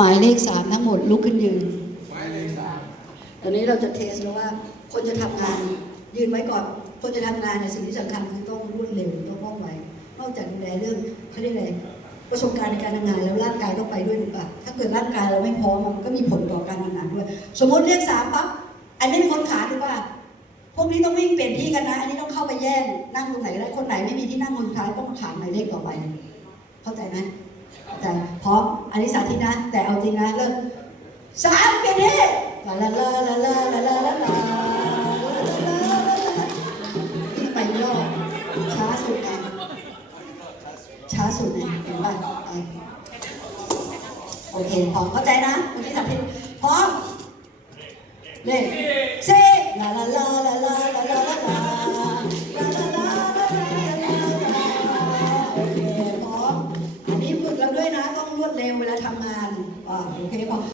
หมายเลข3ทั้งหมดลุกขึ้นยืนหมายเลข3ตอนนี้เราจะเทสแล้วว่าคนจะทำงานยืนไว้ก่อนคนจะทำงานในสิ่งที่สำคัญคือต้องรวดเร็วต้องว่องไวนอกจากดูแลเรื่องเขาเรียกอะไรประสบการณ์ในการทำงานแล้วร่างกายต้องไปด้วยหรือเปล่าถ้าเกิดร่างกายเราไม่พร้อมมันก็มีผลต่อการทำงานด้วยสมมติเลข3ปั๊บอันนี้มีคนขาดูว่าพวกนี้ต้องวิ่งเปลี่ยนที่กันนะอันนี้ต้องเข้าไปแย่งนั่งตรงไหนก็ได้คนไหนไม่มีที่นั่งคนสุดท้ายต้องมาขาหมายเลขต่อไปเข้าใจไหมแต่พร้อมอันนี้สาธิตนะแต่เอาจริงนะเริ่ม3เปลี่ยนที่ลาลาลาลาลาลาลาลาลาที่ไปรอบช้าสุดนะช้าสุดนะเห็นป่ะโอเคพร้อมเข้าใจนะวันนี้สาธิตพร้อมเลข4ลาลาลาลาลาลาลาลาลาโอเคพร้อมอันนี้ฝึกแล้วด้วยนะต้องรวดเร็วเวลาทำงานโอเคพอ